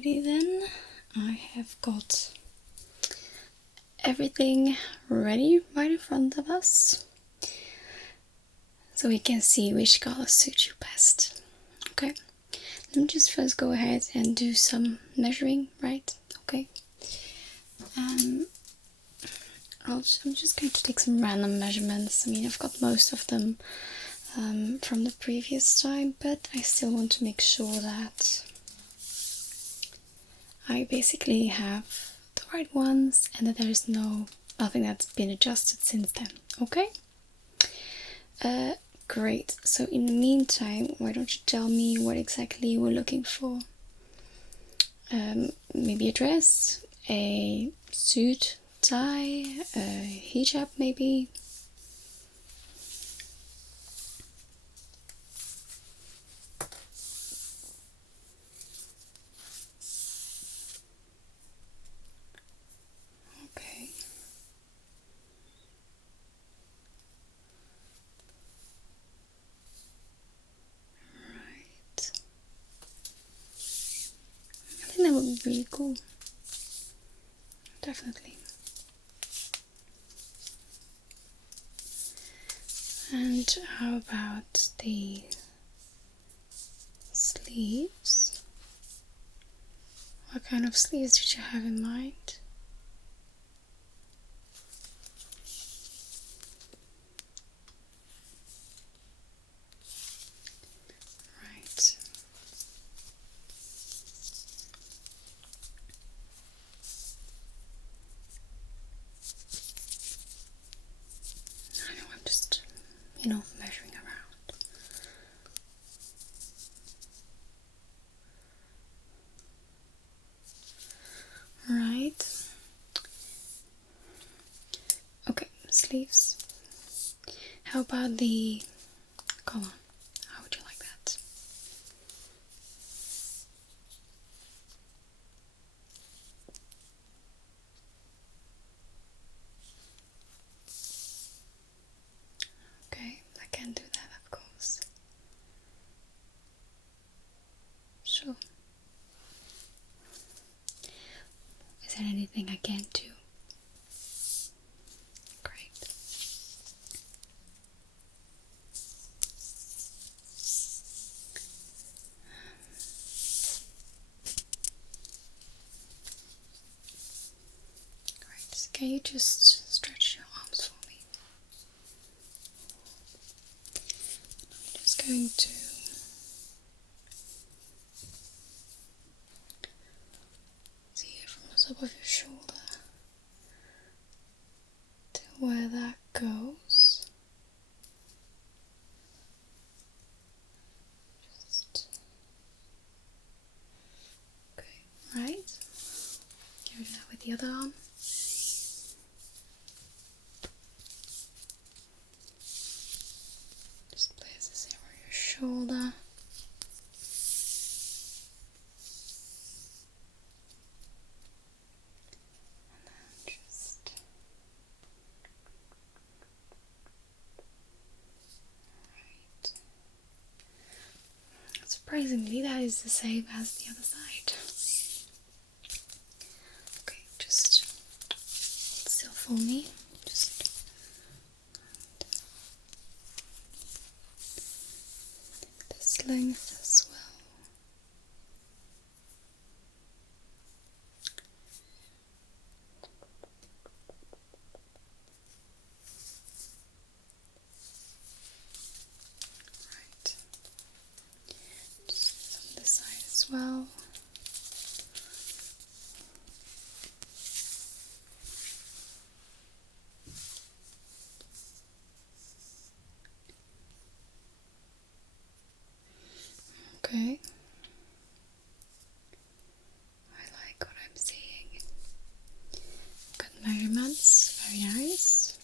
Alrighty then, I have got everything ready right in front of us, so we can see which color suits you best. Okay, let me just first go ahead and do some measuring, right? Okay. I'm just going to take some random measurements. I mean, I've got most of them from the previous time, but I still want to make sure that I basically have the right ones and that there's nothing that's been adjusted since then. Okay? Great. So in the meantime, why don't you tell me what exactly we're looking for? Maybe a dress, a suit, tie, a hijab maybe. Okay. Right. I think that would be really cool. Definitely. And how about the sleeves? What kind of sleeves did you have in mind? Right. I know, I'm just, measuring around. Right. Okay, sleeves. How about the collar? How would you like that? Okay, I can do that, of course. Sure. Is there anything I can't do? Great. Great. Can you just stretch your arms for me? I'm just going to see it from the top of your shoulder to where that goes. Just okay, right? Can we do that with the other arm? Just place this over your shoulder. And then just right. Surprisingly, that is the same as the other side. Okay, just hold still for me. Just this length as well. Right. Just on this side as well. Okay. I like what I'm seeing. Good measurements, very nice.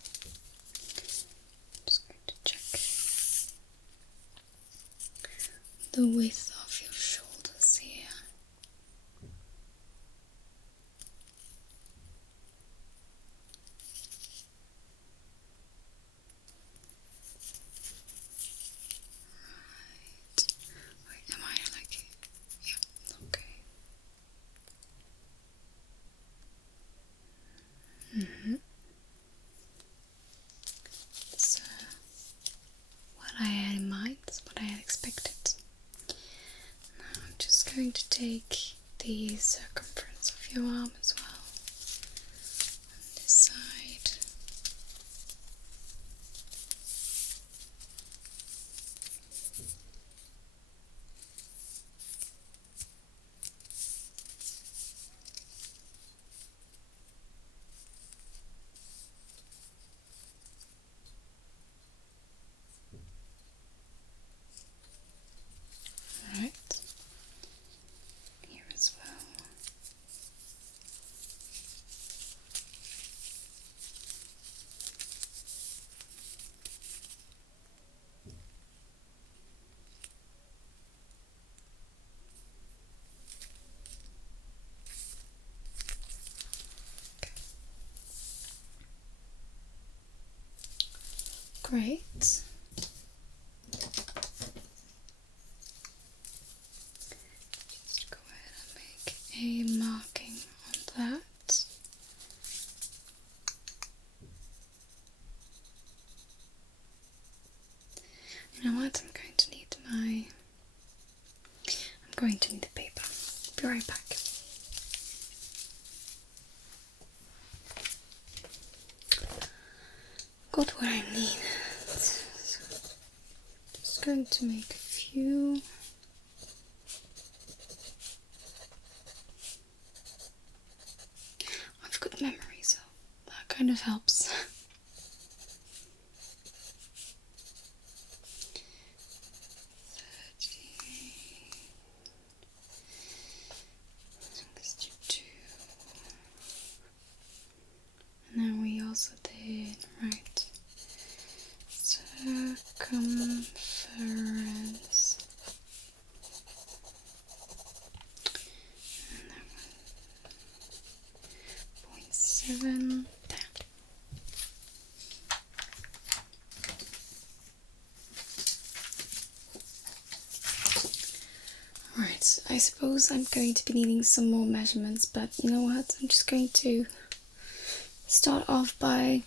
Just going to check the width of your shoulders here. Right. Wait, am I like take the circumference of your arm as well on this side. Alright, here as well. Great. Just go ahead and make a marking on that. You know what? I'm going to need the paper. Be right back. Got what I need. Just going to make a few. I've got memory, so that kind of helps. Now we also did, right, circumference, and that was 0.7 down. Right, I suppose I'm going to be needing some more measurements, but you know what, I'm just going to start off by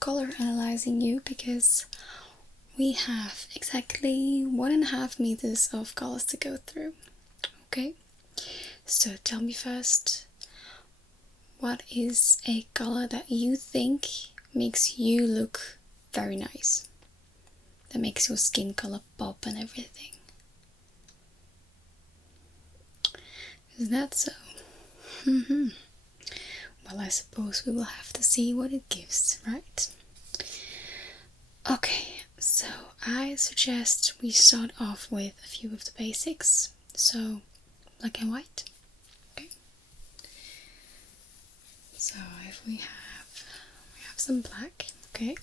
color analyzing you, because we have exactly 1.5 meters of colors to go through. Okay, so tell me first, what is a color that you think makes you look very nice, that makes your skin color pop and everything? Is that so? Well, I suppose we will have to see what it gives, right? Okay, so I suggest we start off with a few of the basics. So, black and white. Okay. So if we have some black, okay.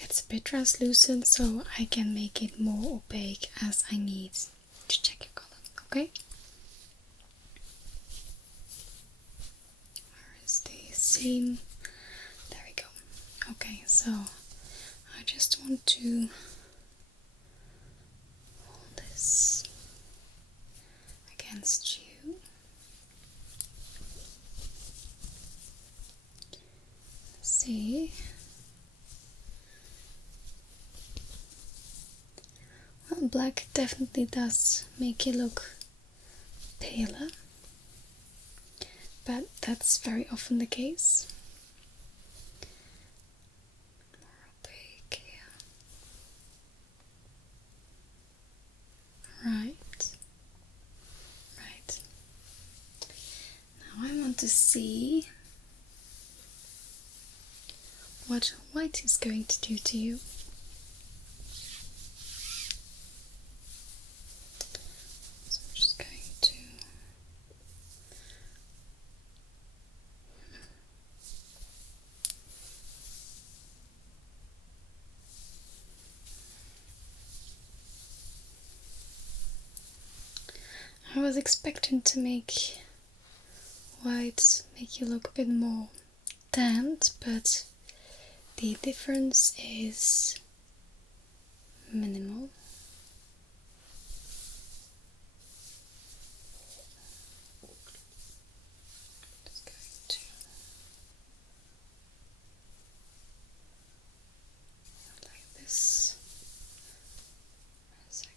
It's a bit translucent, so I can make it more opaque as I need to check your color, okay? Where is the scene? There we go. Okay, so I just want to hold this against you. See? Well, black definitely does make you look paler, but that's very often the case. More opaque here. Right. Right. Now I want to see what white is going to do to you. So I'm just going to I was expecting to make white make you look a bit more tanned, but the difference is minimal. Just going to like this. A second.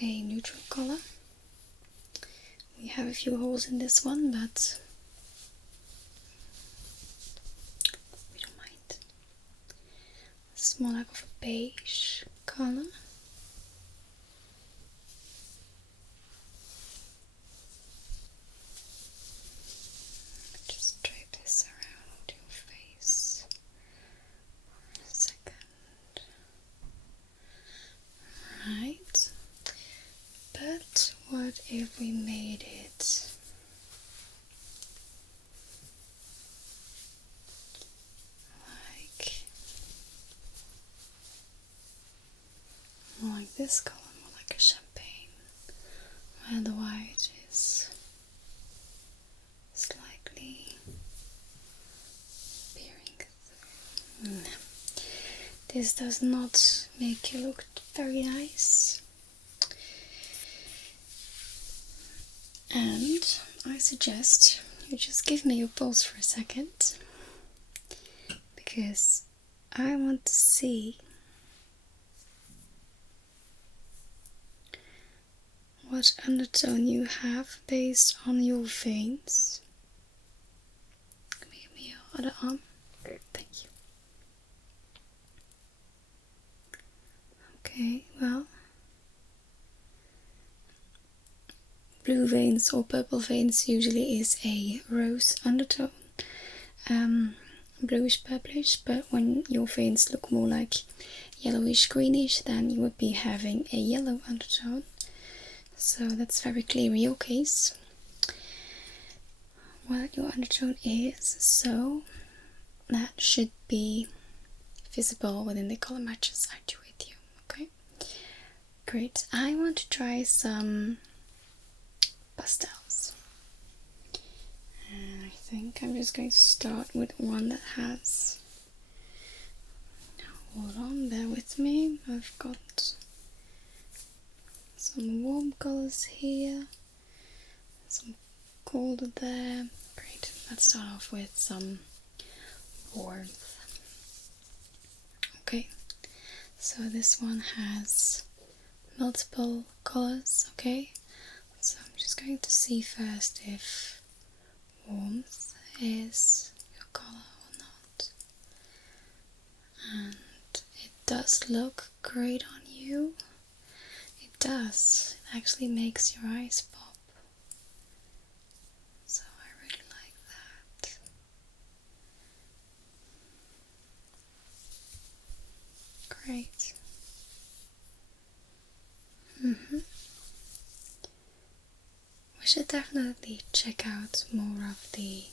a neutral color. We have a few holes in this one, but we don't mind. This is more like of a beige color. Just drape this around your face for a second. Right. But what if we made it more like this color, more like a champagne, where the white is slightly peering through. No. This does not make you look very nice. And I suggest you just give me your pulse for a second, because I want to see what undertone you have based on your veins. Give me your other arm. Thank you. Okay, well, blue veins or purple veins usually is a rose undertone, bluish purplish, but when your veins look more like yellowish greenish, then you would be having a yellow undertone. So that's very clear in your case what your undertone is, so that should be visible within the color matches I do with you. Okay, great. I want to try some pastels, and I think I'm just going to start with one that has, hold on, bear with me, I've got some warm colors here, some colder there. Great, let's start off with some warmth. Okay, so this one has multiple colors, okay? So I'm just going to see first if warmth is your color or not. And it does look great on you. It does. It actually makes your eyes pop. So I really like that. Great. We should definitely check out more of the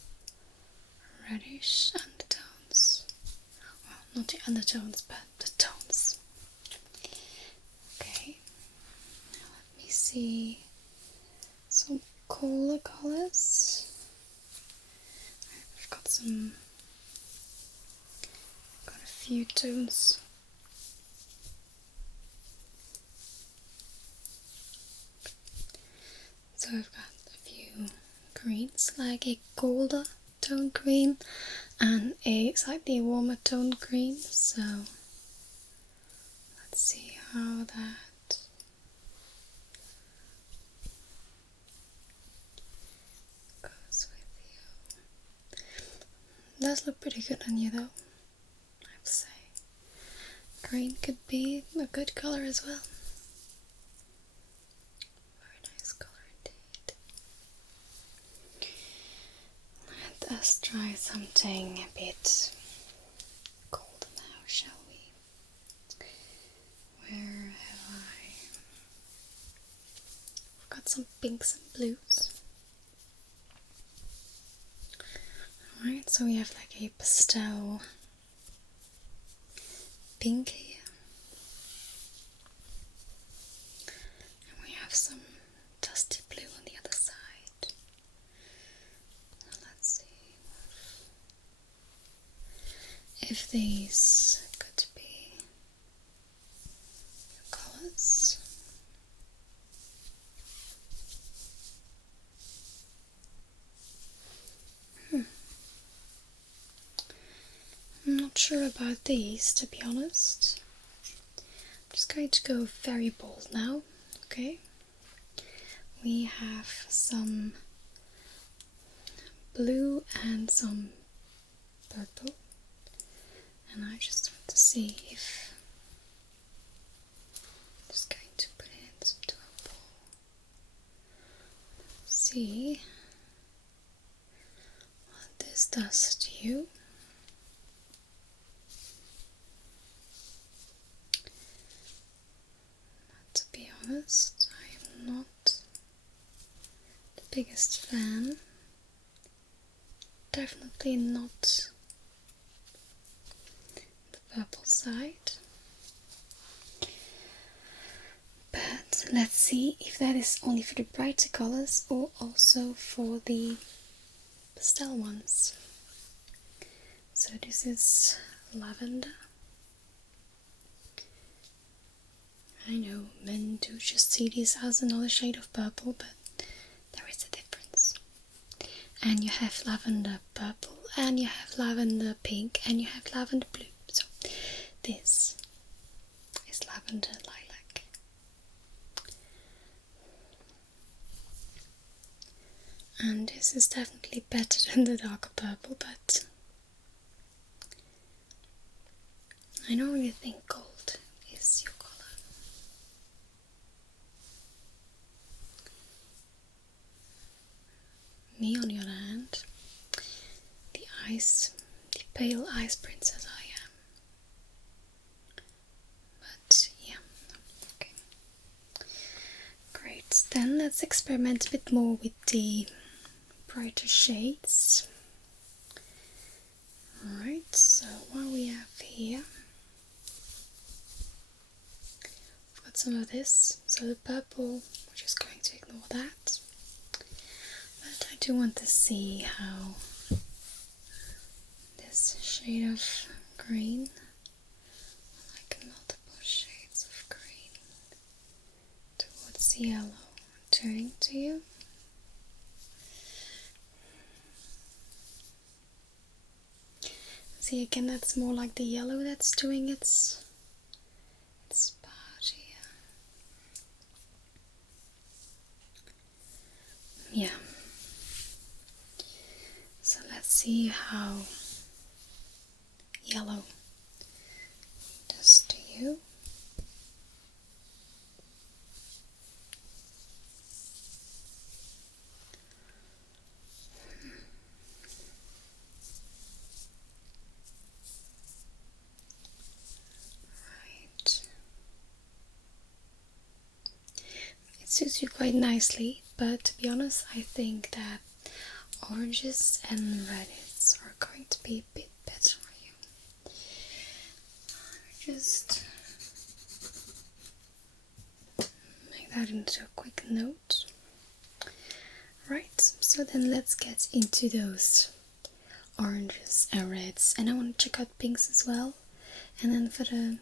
reddish undertones. Well, not the undertones, but the tones. Okay, now let me see some cooler colors. I've got a few tones. So I've got a few greens, like a colder tone green and a slightly warmer tone green. So let's see how that goes with you. It does look pretty good on you though, I have to say. Green could be a good color as well. Let us try something a bit colder now, shall we? Where have I? I've got some pinks and blues. Alright, so we have like a pastel pink here. And we have some dusty blue on the other side. Let's see if these could be your colours. I'm not sure about these, to be honest. I'm just going to go very bold now, Okay, we have some blue and some purple, and I just want to see if I'm just going to put it into a bowl. See what this does to you. To be honest, I am not the biggest fan. Definitely not the purple side. But let's see if that is only for the brighter colors or also for the pastel ones. So this is lavender. I know men do just see this as another shade of purple, but there is a difference. And you have lavender purple, and you have lavender pink, and you have lavender blue. So this is lavender lilac. And this is definitely better than the darker purple, but I don't really think gold is your color. Me, on the other hand, the pale ice princess I am. But yeah, okay. Great, then let's experiment a bit more with the brighter shades. Alright, so what we have here, we've got some of this. So the purple, we're just going to ignore that. But I do want to see how this shade of green, like multiple shades of green, towards yellow, turning to you. See, again, that's more like the yellow that's doing its part here. Yeah. So let's see how yellow does to you. It suits you quite nicely, but to be honest, I think that oranges and reds are going to be a bit better for you. Just make that into a quick note. Right, so then let's get into those oranges and reds, and I want to check out pinks as well. And then for the,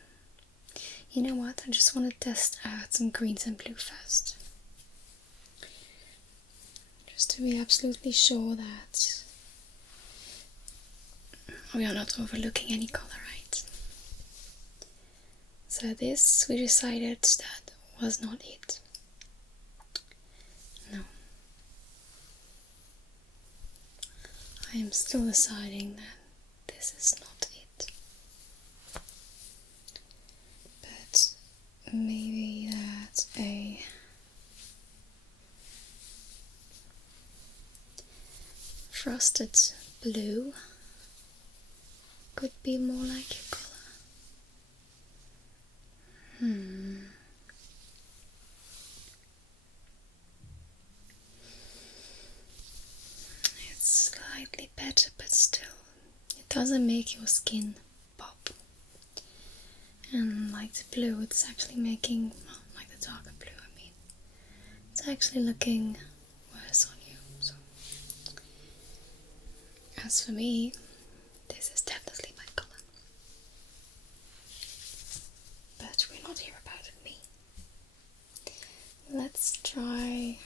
you know what, I just want to test out some greens and blue first, just to be absolutely sure that we are not overlooking any color, right? So this, we decided that was not it. No. I am still deciding that this is not it. But maybe that a frosted blue could be more like your color. It's slightly better, but still, it doesn't make your skin pop. And like the blue, it's actually making, well, like the darker blue, I mean, it's actually looking worse on you. So, as for me, this is definitely my color. But we're not here about me. Let's try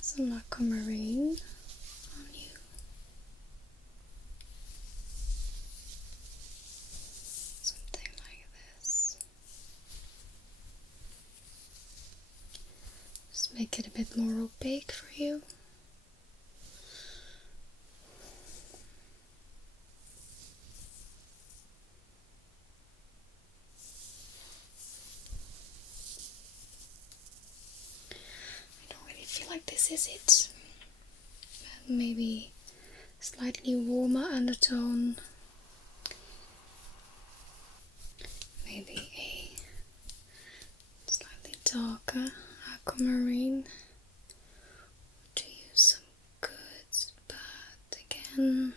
some aquamarine on you. Something like this. just make it a bit more opaque for you. I don't really feel like this is it. But maybe slightly warmer undertone. Maybe a slightly darker aquamarine to use some good, but again,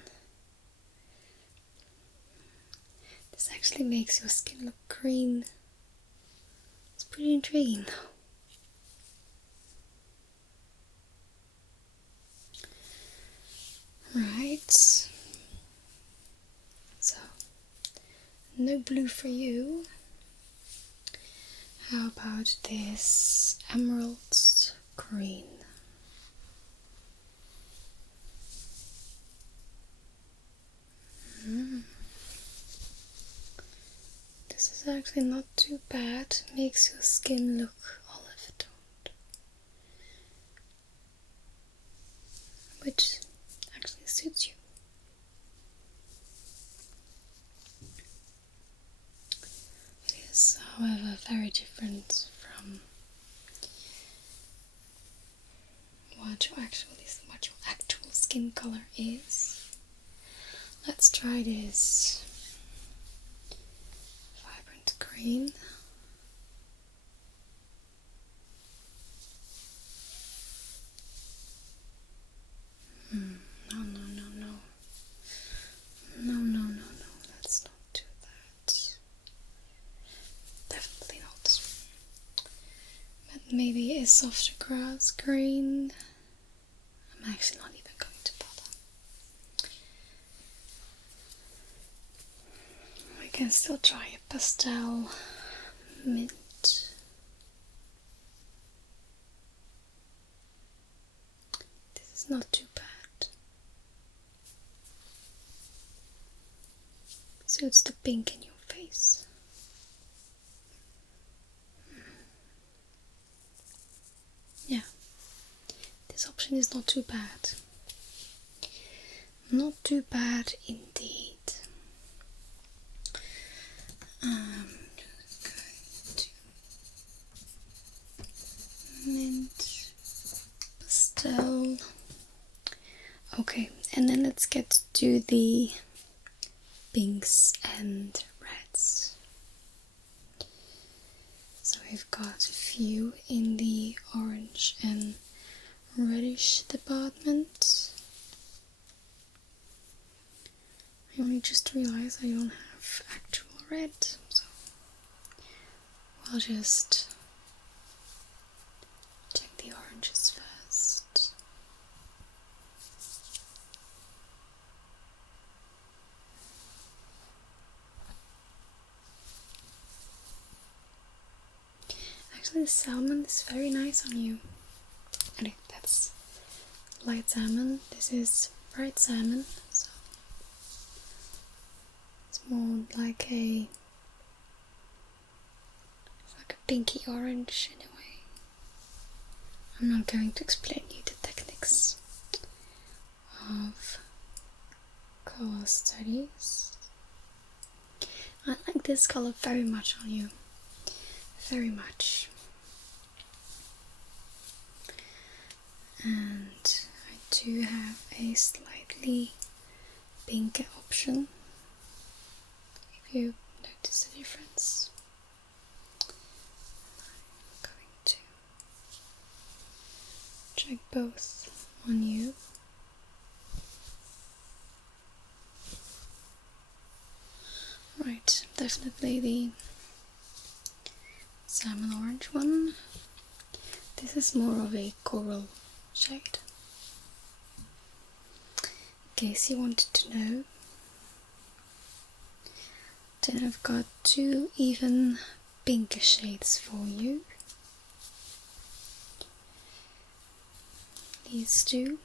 this actually makes your skin look green. It's pretty intriguing though. Right, so no blue for you. How about this emerald green? This is actually not too bad. Makes your skin look olive toned, which actually suits you. It is, however, very different from what your actual skin color is. Let's try this vibrant green. No, let's not do that. Definitely not. But maybe a softer grass green. I'm actually not even going to bother. We can still try a pastel mint. This is not too bad. Suits the pink in your face. Yeah, this option is not too bad. Not too bad indeed. Just going to mint, pastel. Okay, and then let's get to the pinks and reds. So we've got a few in the orange and reddish department. I only just realized I don't have actual red, so I'll just check the oranges first. Actually, salmon is very nice on you. Okay, that's light salmon. This is bright salmon, so it's more like a pinky orange in a way. I'm not going to explain you the techniques of color studies. I like this color very much on you. Very much. And I do have a slightly pinker option, if you notice the difference. I'm going to check both on you. Right, definitely the salmon orange one. This is more of a coral shade, in case you wanted to know. Then I've got two even pinker shades for you. These two.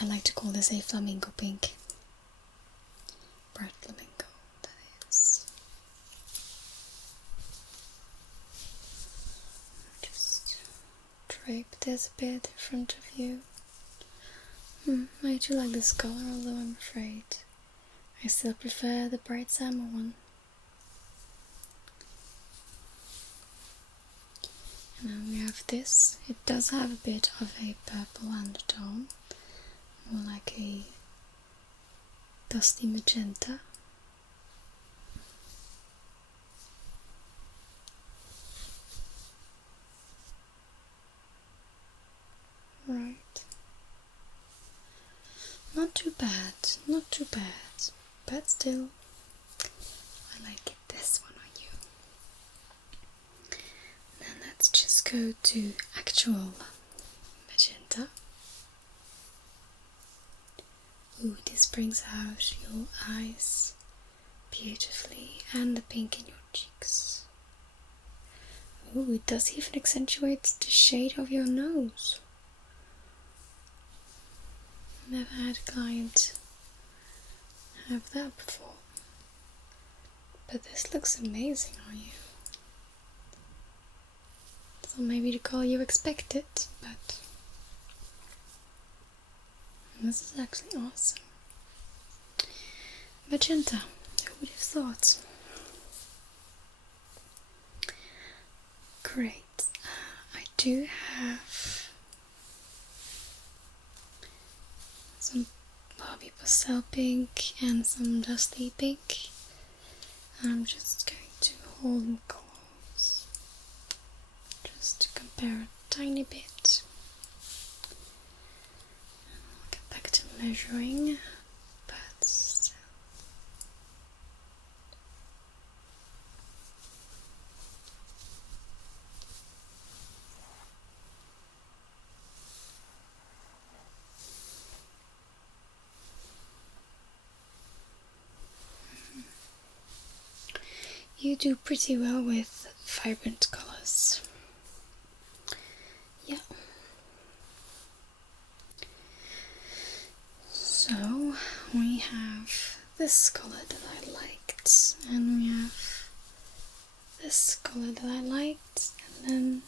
I like to call this a flamingo pink. Bright flamingo, that is. drape this a bit in front of you. I do like this color, although I'm afraid I still prefer the bright salmon one. And then we have this. It does have a bit of a purple undertone, more like a dusty magenta. Right. Not too bad, not too bad, but still, I like it. This one on you. Then let's just go to actual magenta. Ooh, this brings out your eyes beautifully and the pink in your cheeks. Ooh, it does even accentuate the shade of your nose. Never had a client have that before. But this looks amazing on you. It's not maybe the color you expected, but this is actually awesome. Magenta, who would have thought? Great. I do have some Barbie pastel pink and some dusty pink. I'm just going to hold them close just to compare a tiny bit. I'll get back to measuring, but still. You do pretty well with vibrant colors. Yeah. So we have this color that I liked, and we have this color that I liked, and then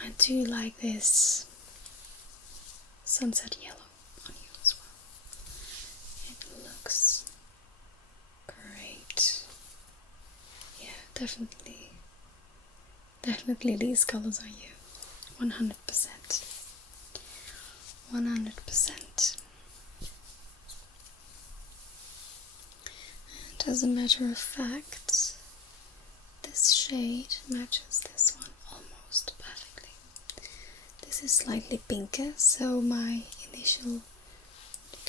I do like this sunset yellow on you as well. It looks great. Yeah, definitely these colors are you. 100%. 100%. And as a matter of fact, this shade matches this one almost perfectly. This is slightly pinker, so my initial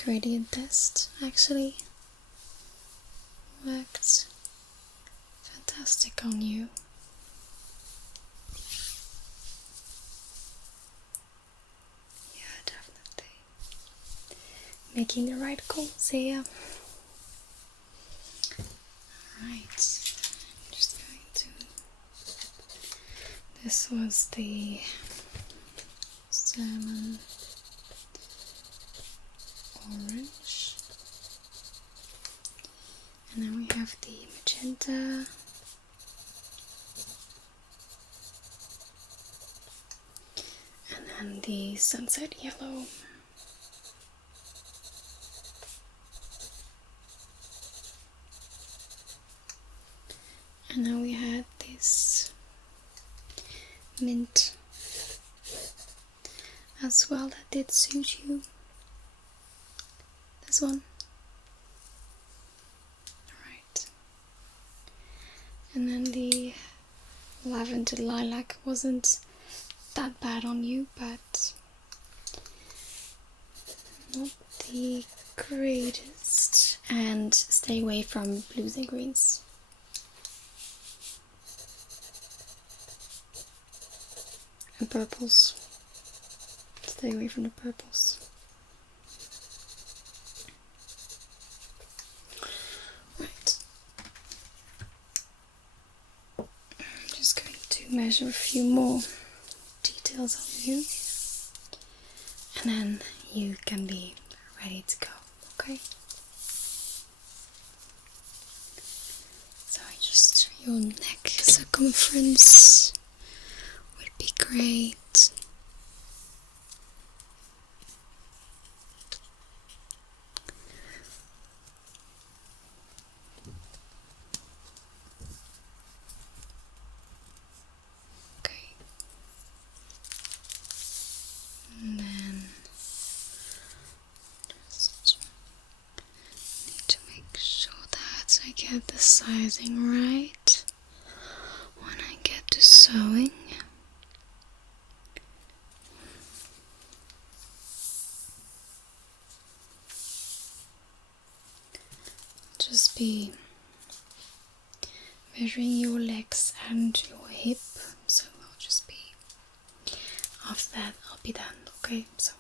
gradient test actually worked fantastic on you. Yeah, definitely. Making the right calls here. Alright, I'm just going to... This was the salmon orange. And then we have the magenta. And then the sunset yellow. And now we had this mint as well that did suit you. This one. Alright. And then the lavender lilac wasn't that bad on you, but not the greatest. And stay away from blues and greens. And purples. Stay away from the purples. Right. I'm just going to measure a few more details on you. And then you can be ready to go, okay? So your neck circumference would be be great. Okay. And then just need to make sure that I get the sizing right when I get to sewing. Just be measuring your legs and your hip, so I'll just be after that I'll be done. Okay, so